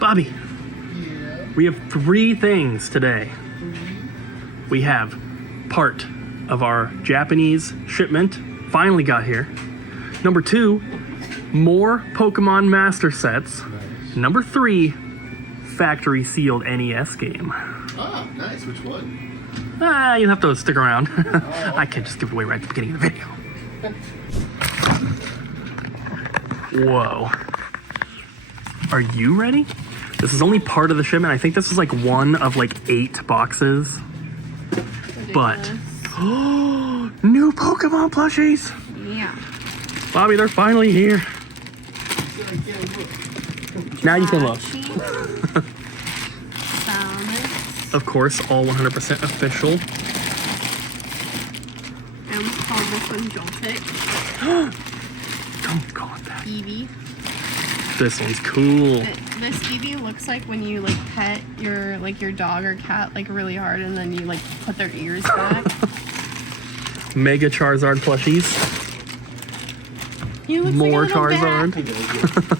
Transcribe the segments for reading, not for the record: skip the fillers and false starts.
Bobby, Yeah. we have 3 things today. We have part of our Japanese shipment, finally got here. Number 2, more Pokemon Master Sets. Nice. Number 3, factory sealed NES game. Ah, nice. Which one? You'll have to stick around. I can't just give it away right at the beginning of the video. Whoa. Are you ready? This is only part of the shipment. I think this is like one of like 8 boxes. Ridiculous. But, new Pokemon plushies. Yeah. Bobby, they're finally here. Now you can look. Of course, all 100% official. I almost called this one Joltik. Don't call it that. Eevee. This one's cool. This Eevee looks like when you like pet your dog or cat like really hard and then you like put their ears back. Mega Charizard plushies. He looks More like a little Charizard. bat.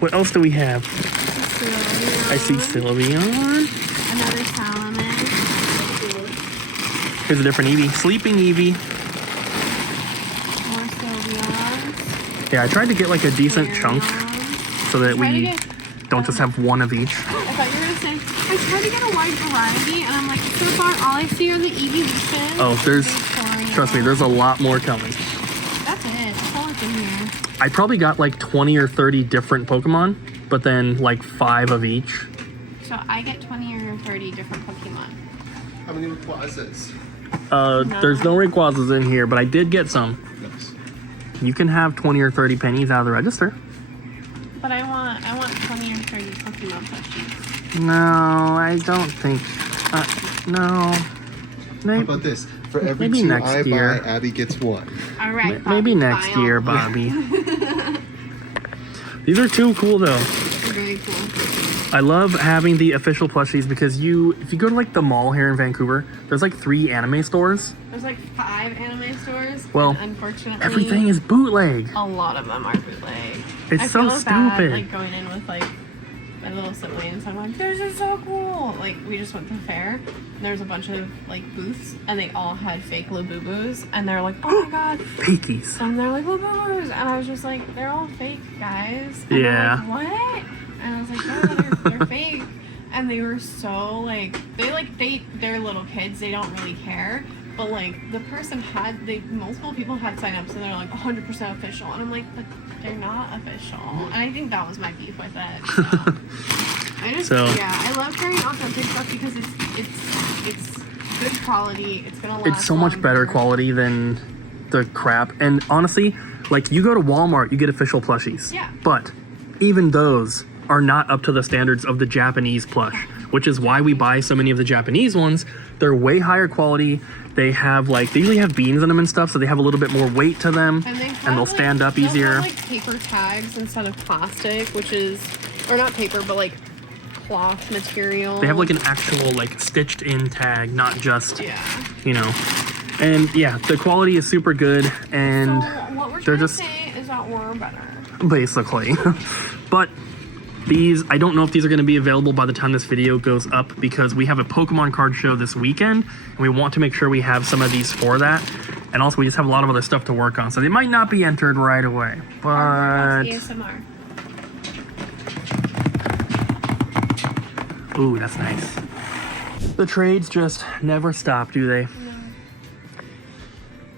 What else do we have? Sylveon. I see Sylveon. Another Salamence. Here's a different Eevee. Sleeping Eevee. More Sylveons. Yeah, I tried to get like a decent chunk Flareons. so that Try to we get- don't just have one of each. I thought you were gonna say I tried to get a wide variety and I'm like, so far all I see are the evolutions. Oh, trust me, there's a lot more coming. That's it. That's all that's in here. I probably got like 20 or 30 different Pokemon, but then like 5 of each. So I get 20 or 30 different Pokemon. How many Rayquazas? There's no Rayquazas in here, but I did get some. Nice. You can have 20 or 30 pennies out of the register. But I want 20 or 30 Pokemon plushies. No, I don't think. No. How about this? For every Maybe 2 next I year. buy, Abby gets 1. All right. Maybe Bobby, next buy year, all. Bobby. These are too cool though. Very cool. I love having the official plushies because if you go to like the mall here in Vancouver, there's like 3 anime stores. There's like 5 anime stores. Well, and unfortunately, everything is bootleg. A lot of them are bootleg. It's I so feel bad, stupid. like going in with like my little siblings. I'm like, this is so cool. Like we just went to the fair. And there's a bunch of like booths, and they all had fake Labubus, and they're like, oh my god. Fakies. And they're like Labubus, and I was just like, they're all fake, guys. And Yeah. they're like, what? And I was like, no, they're fake. And they were so like they're little kids. They don't really care. But like the person multiple people had signups, and they're like 100% official. And I'm like, but they're not official. And I think that was my beef with it. So. I love carrying authentic stuff because it's good quality. It's gonna last. It's so much better longer. quality than the crap. And honestly, like you go to Walmart, you get official plushies. Yeah. But even those are not up to the standards of the Japanese plush, which is why we buy so many of the Japanese ones. They're way higher quality. They usually have beans in them and stuff, so they have a little bit more weight to them, And they'll stand up easier. They'll have like paper tags instead of plastic, or not paper, but like cloth material. They have like an actual like stitched in tag, not just, yeah. And yeah, the quality is super good, and So what we're they're trying just to say is that we're better. basically. But these, I don't know if these are going to be available by the time this video goes up because we have a Pokemon card show this weekend and we want to make sure we have some of these for that. And also we just have a lot of other stuff to work on, so they might not be entered right away. But ASMR. ooh, that's nice. The trades just never stop, do they? No.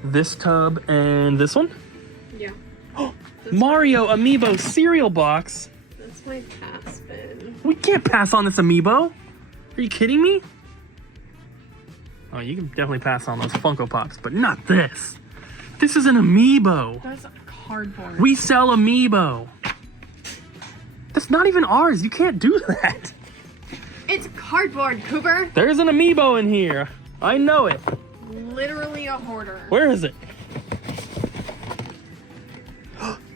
This tub and this one? Yeah. Mario Amiibo cereal box. That's my pass bin. We can't pass on this Amiibo. Are you kidding me? Oh, you can definitely pass on those Funko Pops, but not this. This is an Amiibo. That's cardboard. We sell Amiibo. That's not even ours. You can't do that. It's cardboard, Cooper. There's an Amiibo in here. I know it. Literally a hoarder. Where is it?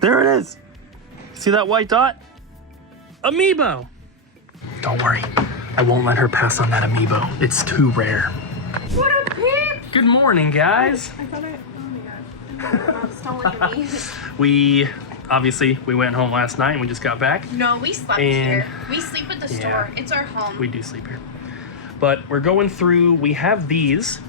There it is. See that white dot? Amiibo. Don't worry. I won't let her pass on that Amiibo. It's too rare. What a peep! Good morning, guys. I thought oh my god. Stop, don't look at me. We Obviously, we went home last night and we just got back. No, we slept And- here. We sleep at the Yeah. store. It's our home. We do sleep here. But we're going through, we have these.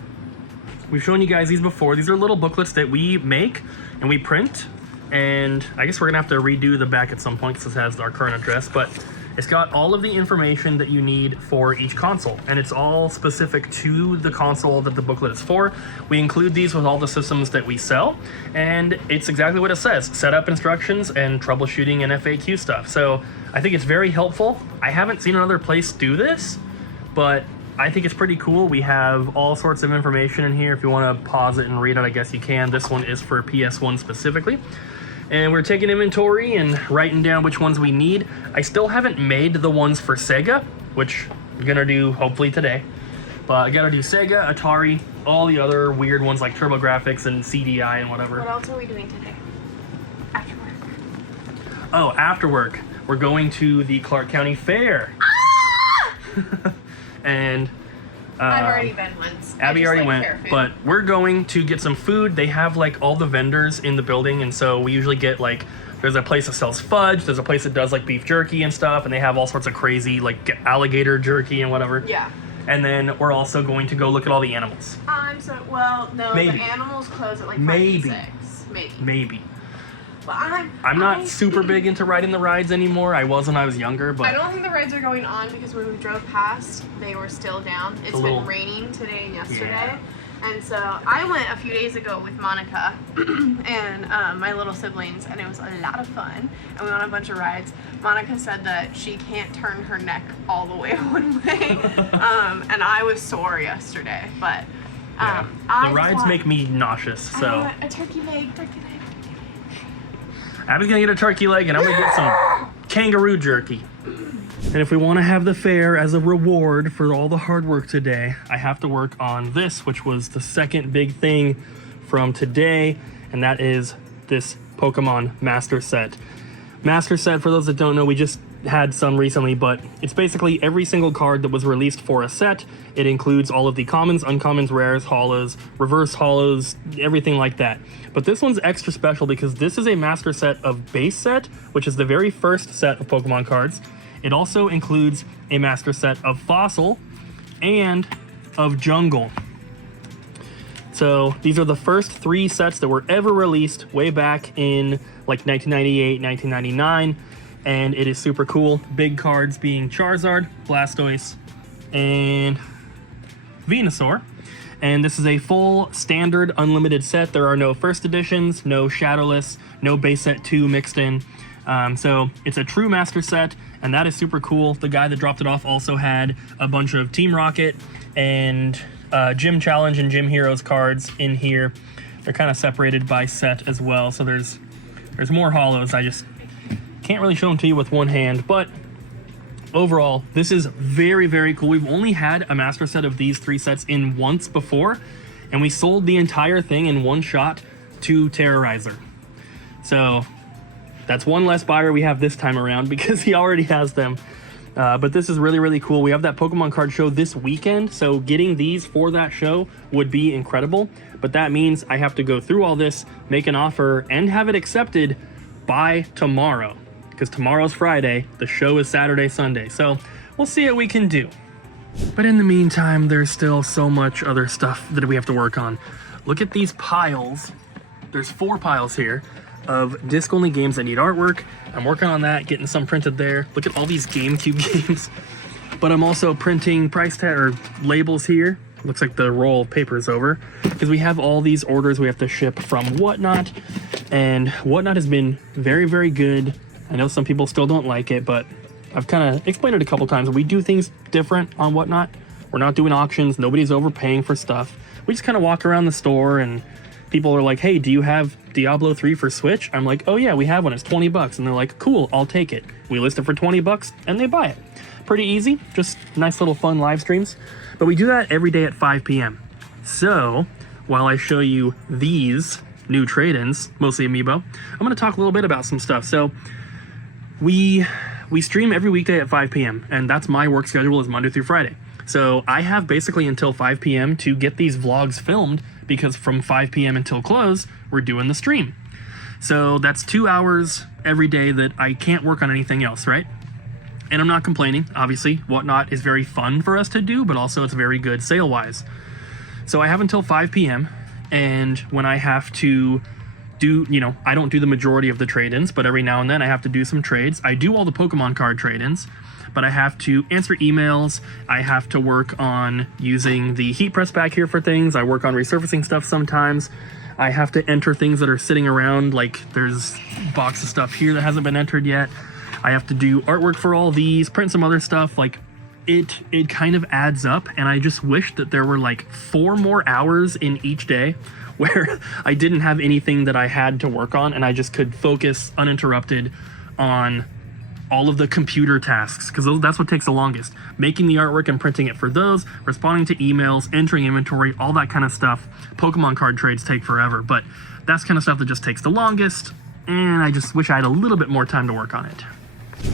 We've shown you guys these before. These are little booklets that we make and we print. And I guess we're gonna have to redo the back at some point because this has our current address, but it's got all of the information that you need for each console, and it's all specific to the console that the booklet is for. We include these with all the systems that we sell, and it's exactly what it says: setup instructions and troubleshooting and FAQ stuff. So I think it's very helpful. I haven't seen another place do this, but I think it's pretty cool. We have all sorts of information in here. If you want to pause it and read it, I guess you can. This one is for PS1 specifically. And we're taking inventory and writing down which ones we need. I still haven't made the ones for Sega, which I'm gonna do hopefully today. But I gotta do Sega, Atari, all the other weird ones like TurboGrafx and CDI and whatever. What else are we doing today? After work. Oh, after work, we're going to the Clark County Fair. And I've already been once. Abby already went, but we're going to get some food. They have like all the vendors in the building, and so we usually get like, there's a place that sells fudge, there's a place that does like beef jerky and stuff, and they have all sorts of crazy like alligator jerky and whatever. Yeah. And then we're also going to go look at all the animals. No, Maybe. the animals close at like 5 Maybe. to 6. Maybe. Maybe. But I'm not super big into riding the rides anymore. I was when I was younger, but I don't think the rides are going on because when we drove past, they were still down. It's little- been raining today and yesterday. Yeah. And so I went a few days ago with Monica and my little siblings, and it was a lot of fun. And we went on a bunch of rides. Monica said that she can't turn her neck all the way one way. And I was sore yesterday, but yeah. I The just rides want- make me nauseous, I so want a turkey leg. Abby's gonna get a turkey leg and I'm gonna get some kangaroo jerky. And if we want to have the fair as a reward for all the hard work today, I have to work on this, which was the second big thing from today, and that is this Pokemon Master Set. Master Set, for those that don't know, we just had some recently, but it's basically every single card that was released for a set. It includes all of the commons, uncommons, rares, holos, reverse holos, everything like that. But this one's extra special because this is a master set of base set, which is the very first set of Pokemon cards. It also includes a master set of fossil and of jungle. So these are the first 3 sets that were ever released way back in like 1998, 1999. And it is super cool. Big cards being Charizard, Blastoise, and Venusaur. And this is a full standard unlimited set. There are no first editions, no shadowless, no base set 2 mixed in. So it's a true master set, and that is super cool. The guy that dropped it off also had a bunch of Team Rocket and Gym Challenge and Gym Heroes cards in here. They're kind of separated by set as well. So there's more holos. I just can't really show them to you with one hand, but overall, this is very, very cool. We've only had a master set of these 3 sets in once before, and we sold the entire thing in one shot to Terrorizer. So that's one less buyer we have this time around because he already has them. But this is really, really cool. We have that Pokemon card show this weekend, so getting these for that show would be incredible. But that means I have to go through all this, make an offer, and have it accepted by tomorrow. Because tomorrow's Friday, the show is Saturday, Sunday. So we'll see what we can do. But in the meantime, there's still so much other stuff that we have to work on. Look at these piles. There's 4 piles here of disc-only games that need artwork. I'm working on that, getting some printed there. Look at all these GameCube games. But I'm also printing price tag or labels here. Looks like the roll of paper is over. Because we have all these orders we have to ship from Whatnot. And Whatnot has been very, very good. I know some people still don't like it, but I've kind of explained it a couple times. We do things different on Whatnot. We're not doing auctions. Nobody's overpaying for stuff. We just kind of walk around the store and people are like, hey, do you have Diablo 3 for Switch? I'm like, oh yeah, we have one. It's 20 bucks. And they're like, cool, I'll take it. We list it for 20 bucks and they buy it. Pretty easy. Just nice little fun live streams. But we do that every day at 5 p.m. So while I show you these new trade-ins, mostly Amiibo, I'm going to talk a little bit about some stuff. So we stream every weekday at 5 p.m. and that's my work schedule is Monday through Friday. So I have basically until 5 p.m. to get these vlogs filmed because from 5 p.m. until close, we're doing the stream. So that's 2 hours every day that I can't work on anything else, right? And I'm not complaining, obviously. Whatnot is very fun for us to do, but also it's very good sale-wise. So I have until 5 p.m. and when I have to do, you know, I don't do the majority of the trade-ins, but every now and then I have to do some trades. I do all the Pokemon card trade-ins, but I have to answer emails. I have to work on using the heat press back here for things. I work on resurfacing stuff sometimes. I have to enter things that are sitting around, like there's a box of stuff here that hasn't been entered yet. I have to do artwork for all these, print some other stuff. Like it kind of adds up, and I just wish that there were like 4 more hours in each day where I didn't have anything that I had to work on and I just could focus uninterrupted on all of the computer tasks, because that's what takes the longest. Making the artwork and printing it for those, responding to emails, entering inventory, all that kind of stuff. Pokemon card trades take forever, but that's kind of stuff that just takes the longest, and I just wish I had a little bit more time to work on it.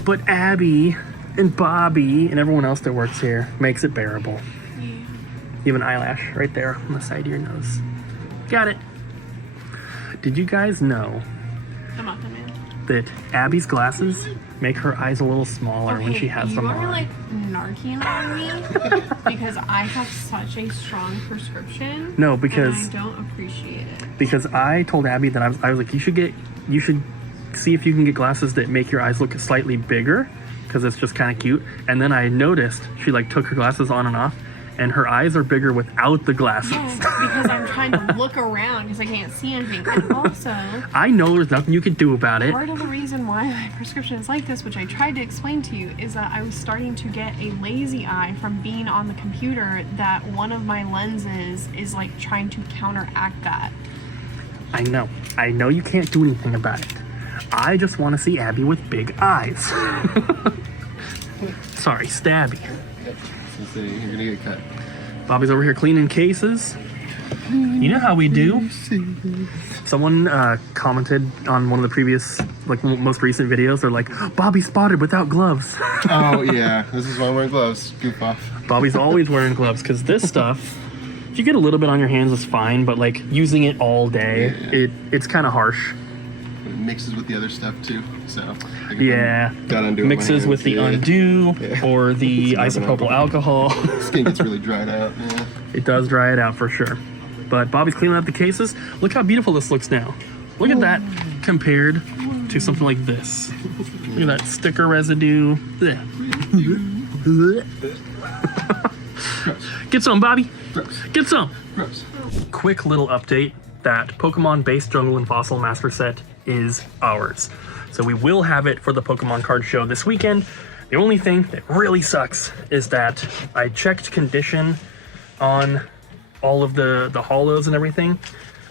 But Abbey and Bobby and everyone else that works here makes it bearable. Yeah. You have an eyelash right there on the side of your nose. Got it. Did you guys know I'm not the man. that Abby's glasses make her eyes a little smaller when she has them You on? are like narking on me because I have such a strong prescription. No, because and I don't appreciate it. Because I told Abby that I was like, you should see if you can get glasses that make your eyes look slightly bigger, because it's just kind of cute. And then I noticed she like took her glasses on and off, and her eyes are bigger without the glasses. Yes, because I'm trying to look around because I can't see anything. And also, I know there's nothing you can do about it. part of the reason why my prescription is like this, which I tried to explain to you, is that I was starting to get a lazy eye from being on the computer, that one of my lenses is like trying to counteract that. I know you can't do anything about it. I just want to see Abby with big eyes. Sorry, Stabby. You're gonna get cut. Bobby's over here cleaning cases. You know how we do. Someone commented on one of the previous, like most recent videos. They're like, Bobby spotted without gloves. Oh yeah, this is why I'm wearing gloves. Goof off. Bobby's always wearing gloves because this stuff, if you get a little bit on your hands, it's fine. But like using it all day, it's kind of harsh. It mixes with the other stuff too, so. Yeah, Gotta undo it mixes with the undo or the isopropyl alcohol. Skin gets really dried out. Yeah. It does dry it out for sure. But Bobby's cleaning up the cases. Look how beautiful this looks now. Look at that compared to something like this. Look at that sticker residue. Get some, Bobby. Gross. Get some. Gross. Quick little update that Pokemon Base Jungle and Fossil Master Set is ours. So we will have it for the Pokemon Card Show this weekend. The only thing that really sucks is that I checked condition on all of the hollows and everything.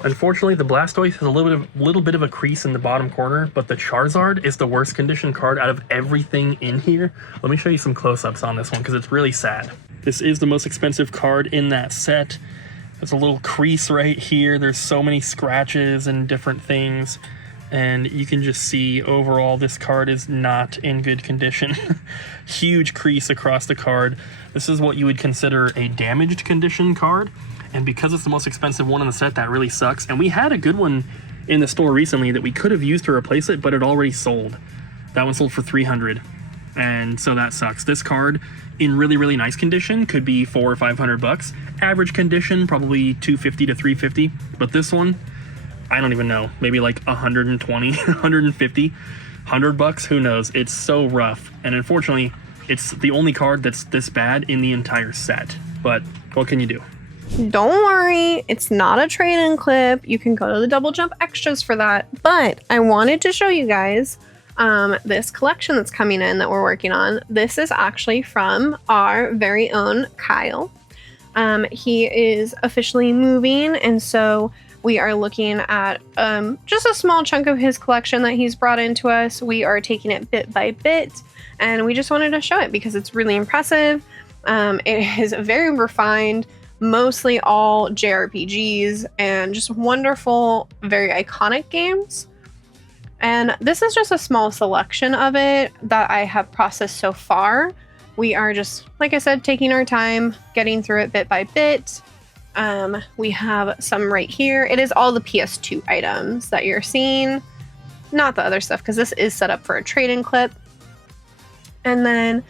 Unfortunately, the Blastoise has a little bit of a crease in the bottom corner, but the Charizard is the worst conditioned card out of everything in here. Let me show you some close-ups on this one because it's really sad. This is the most expensive card in that set. There's a little crease right here. There's so many scratches and different things. And you can just see overall this card is not in good condition. Huge crease across the card. This is what you would consider a damaged condition card. And because it's the most expensive one in the set, that really sucks. And we had a good one in the store recently that we could have used to replace it, but it already sold. That one sold for $300. And so that sucks. This card in really, really nice condition could be $400 or $500. Average condition, probably $250 to $350. But this one, I don't even know, maybe like 120, 150, $100, who knows? It's so rough. And unfortunately, it's the only card that's this bad in the entire set. But what can you do? Don't worry, it's not a trade-in clip. You can go to the Double Jump Extras for that. But I wanted to show you guys this collection that's coming in that we're working on. This is actually from our very own Kyle. He is officially moving, and so we are looking at just a small chunk of his collection that he's brought into us. We are taking it bit by bit, and we just wanted to show it because it's really impressive. It is very refined, mostly all JRPGs, and just wonderful, very iconic games. And this is just a small selection of it that I have processed so far. We are just, like I said, taking our time, getting through it bit by bit. We have some right here. It is all the PS2 items that you're seeing. not the other stuff, because this is set up for a trade-in clip. And then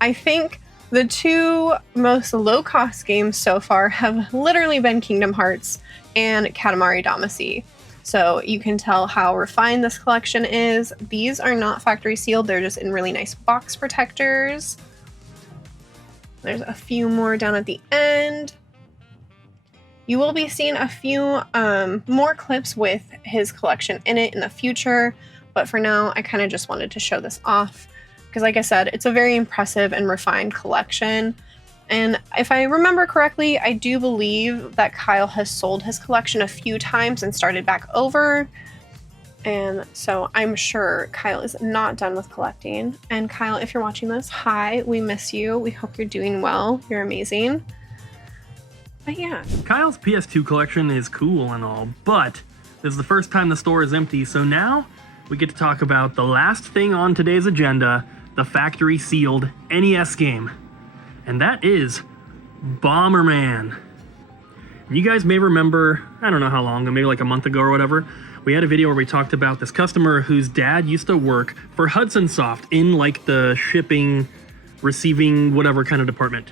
I think the two most low-cost games so far have literally been Kingdom Hearts and Katamari Damacy. So you can tell how refined this collection is. These are not factory sealed, they're just in really nice box protectors. There's a few more down at the end. You will be seeing a few more clips with his collection in it in the future, but for now I kind of just wanted to show this off because, like I said, it's a very impressive and refined collection. And if I remember correctly, I do believe that Kyle has sold his collection a few times and started back over. And so I'm sure Kyle is not done with collecting. And Kyle, if you're watching this, hi, we miss you. We hope you're doing well. You're amazing. But yeah. Kyle's PS2 collection is cool and all, but this is the first time the store is empty, so now we get to talk about the last thing on today's agenda, the factory sealed NES game. And that is Bomberman. You guys may remember, I don't know how long ago, maybe like a month ago or whatever, we had a video where we talked about this customer whose dad used to work for Hudson Soft in like the shipping, receiving, whatever kind of department.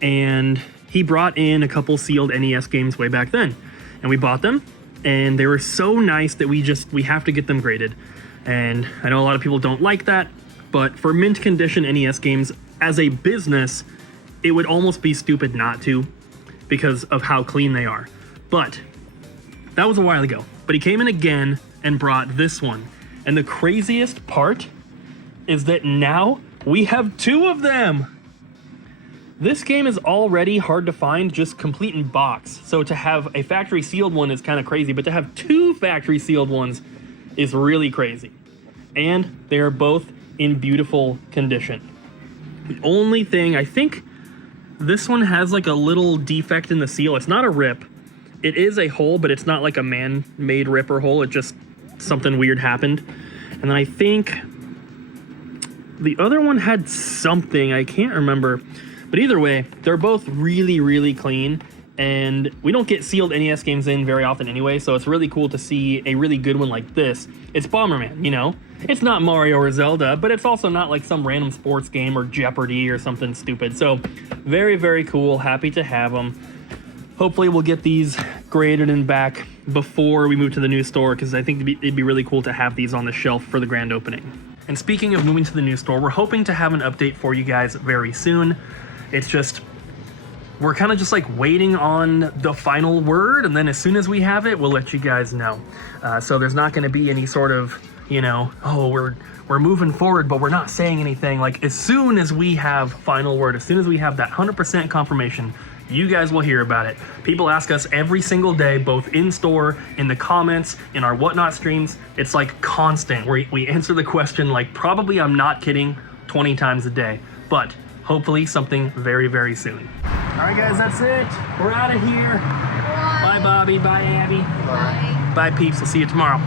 And he brought in a couple sealed NES games way back then. And we bought them, and they were so nice that we have to get them graded. And I know a lot of people don't like that, but for mint condition NES games, as a business, it would almost be stupid not to because of how clean they are. But that was a while ago. But he came in again and brought this one. And the craziest part is that now we have two of them. This game is already hard to find, just complete in box. So to have a factory sealed one is kind of crazy, but to have two factory sealed ones is really crazy. And they are both in beautiful condition. The only thing, I think this one has like a little defect in the seal. It's not a rip. It is a hole, but it's not like a man-made rip or hole. It just, something weird happened. And then I think the other one had something, I can't remember. But either way, they're both really, really clean. And we don't get sealed NES games in very often anyway, so it's really cool to see a really good one like this. It's Bomberman, you know? It's not Mario or Zelda, but it's also not like some random sports game or Jeopardy or something stupid. So very, very cool. Happy to have them. Hopefully we'll get these graded and back before we move to the new store, because I think it'd be really cool to have these on the shelf for the grand opening. And speaking of moving to the new store, we're hoping to have an update for you guys very soon. It's just, we're kind of just like waiting on the final word, and then as soon as we have it, we'll let you guys know. So there's not going to be any sort of, you know, oh, we're moving forward, but we're not saying anything. Like, as soon as we have final word, as soon as we have that 100% confirmation, you guys will hear about it. People ask us every single day, both in store, in the comments, in our Whatnot streams. It's like constant. We answer the question like, probably, I'm not kidding, 20 times a day. But hopefully something very, very soon. All right, guys, that's it. We're out of here. Bye, Bobby. Bye, Abby. Bye. Bye, peeps. We'll see you tomorrow.